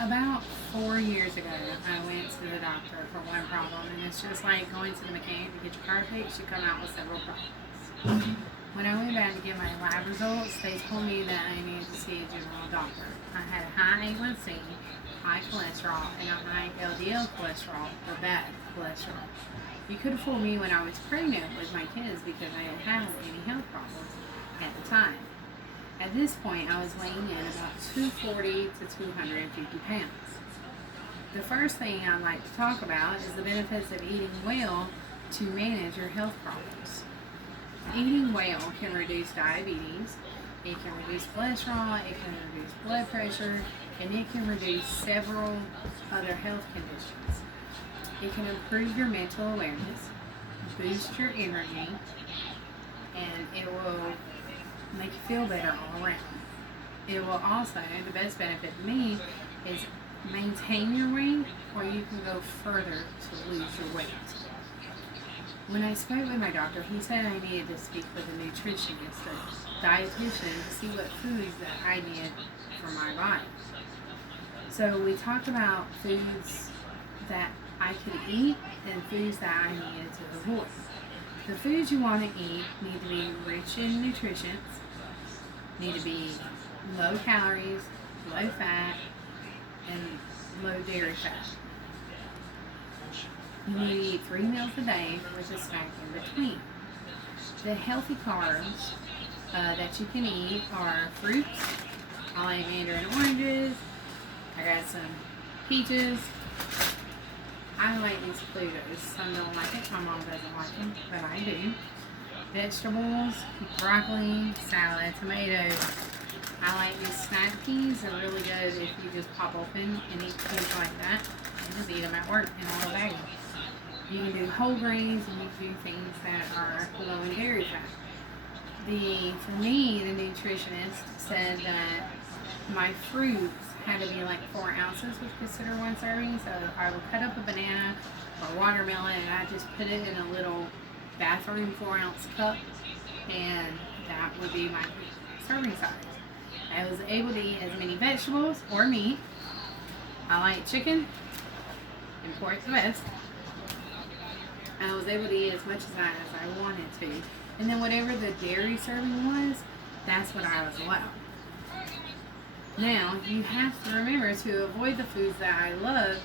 About 4 years ago, I went to the doctor for one problem, and it's just like going to the mechanic to get your car fixed. You come out with several problems. When I went back to get my lab results, they told me that I needed to see a general doctor. I had a high A1C, high cholesterol, and a high LDL cholesterol, or bad cholesterol. You could have fooled me when I was pregnant with my kids because I didn't have any health problems at the time. At this point, I was weighing in about 240 to 250 pounds. The first thing I'd like to talk about is the benefits of eating well to manage your health problems. Eating well can reduce diabetes, it can reduce cholesterol, it can reduce blood pressure, and it can reduce several other health conditions. It can improve your mental awareness, boost your energy, and it will make you feel better all around. It will also, the best benefit to me is maintain your weight, or you can go further to lose your weight. When I spoke with my doctor, he said I needed to speak with a nutritionist, a dietitian, to see what foods that I needed for my body. So we talked about foods that I could eat and foods that I needed to avoid. The foods you want to eat need to be rich in nutrients, need to be low calories, low fat, and low dairy fat. You need to eat 3 meals a day with a snack in between. The healthy carbs that you can eat are fruits. I like mandarin oranges. I got some peaches. I like these Plutos. Some don't like it. My mom doesn't like them, but I do. Vegetables, broccoli, salad, tomatoes. I like these snack peas. They're really good if you just pop open and eat things like that. And just eat them at work in a little baggie. You can do whole grains and you can do things that are low in dairy fat. For me, the nutritionist said that my fruits had to be like 4 ounces, which consider one serving. So I would cut up a banana or watermelon and I just put it in a little bathroom 4-ounce cup, and that would be my serving size. I was able to eat as many vegetables or meat. I like chicken and pork the best. I was able to eat as much as I wanted to. And then whatever the dairy serving was, that's what I was allowed. Now, you have to remember to avoid the foods that I love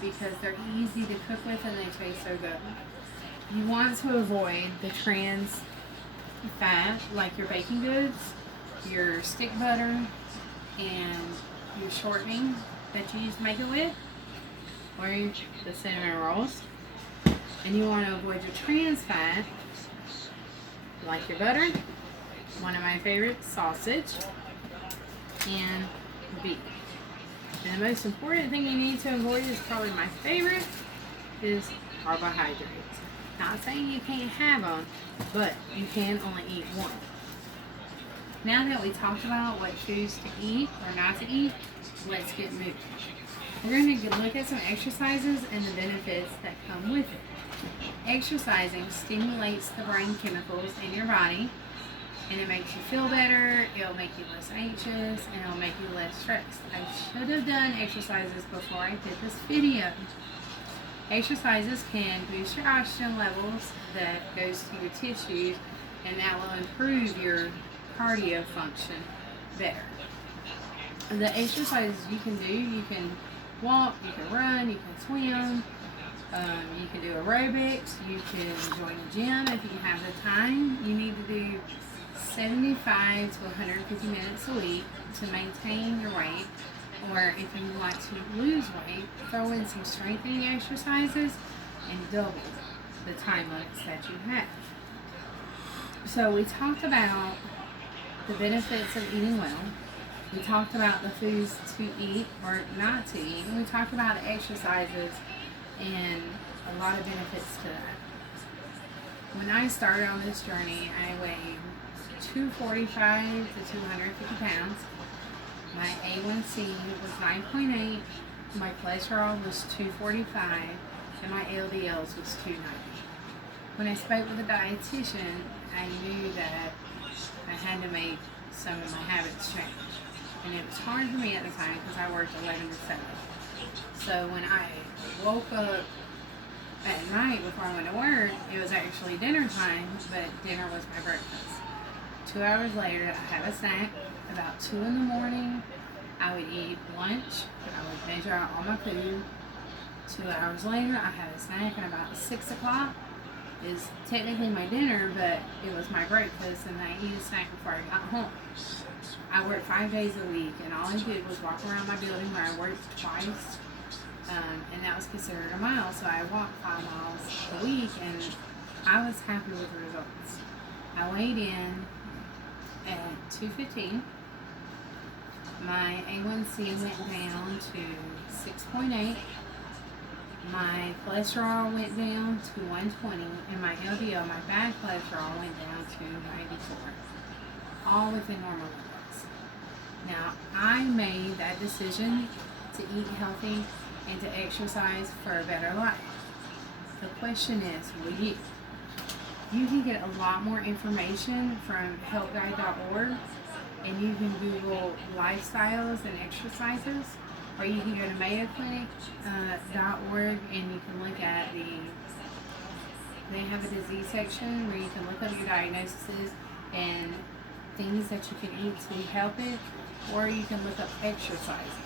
because they're easy to cook with and they taste so good. You want to avoid the trans fat, like your baking goods, your stick butter, and your shortening that you used to make it with, or the cinnamon rolls. And you want to avoid your trans fat, like your butter, one of my favorites, sausage, and beef. And the most important thing you need to avoid is probably my favorite, is carbohydrates. Not saying you can't have them, but you can only eat one. Now that we talked about what foods to eat or not to eat, let's get moving. We're going to look at some exercises and the benefits that come with it. Exercising stimulates the brain chemicals in your body, and it makes you feel better, it'll make you less anxious, and it'll make you less stressed. I should have done exercises before I did this video. Exercises can boost your oxygen levels that goes to your tissues, and that will improve your cardio function better. The exercises you can do, you can walk, you can run, you can swim, you can do aerobics, you can join a gym if you have the time. You need to do 75 to 150 minutes a week to maintain your weight, or if you want to lose weight, throw in some strengthening exercises and double the time limits that you have. So we talked about the benefits of eating well. We talked about the foods to eat or not to eat. And we talked about exercises and a lot of benefits to that. When I started on this journey, I weighed 245 to 250 pounds. My A1C was 9.8, my cholesterol was 245, and my LDLs was 290. When I spoke with a dietitian, I knew that I had to make some of my habits change. and it was hard for me at the time because I worked 11 to 7. So when I woke up at night before I went to work, it was actually dinner time, but dinner was my breakfast. 2 hours later, I had a snack. About 2 in the morning, I would eat lunch. I would measure out all my food. 2 hours later, I had a snack, and about 6 o'clock is technically my dinner, but it was my breakfast, and I eat a snack before I got home. I worked 5 days a week, and all I did was walk around my building where I worked twice, and that was considered a mile. So I walked 5 miles a week, and I was happy with the results. I weighed in at 215. My A1C went down to 6.8. My cholesterol went down to 120, and my LDL, my bad cholesterol, went down to 94. All within normal limits. Now, I made that decision to eat healthy and to exercise for a better life. The question is, will you? You can get a lot more information from helpguide.org, and you can Google lifestyles and exercises, or you can go to mayoclinic.org and you can look at they have a disease section where you can look up your diagnoses and things that you can eat to help it, or you can look up exercises.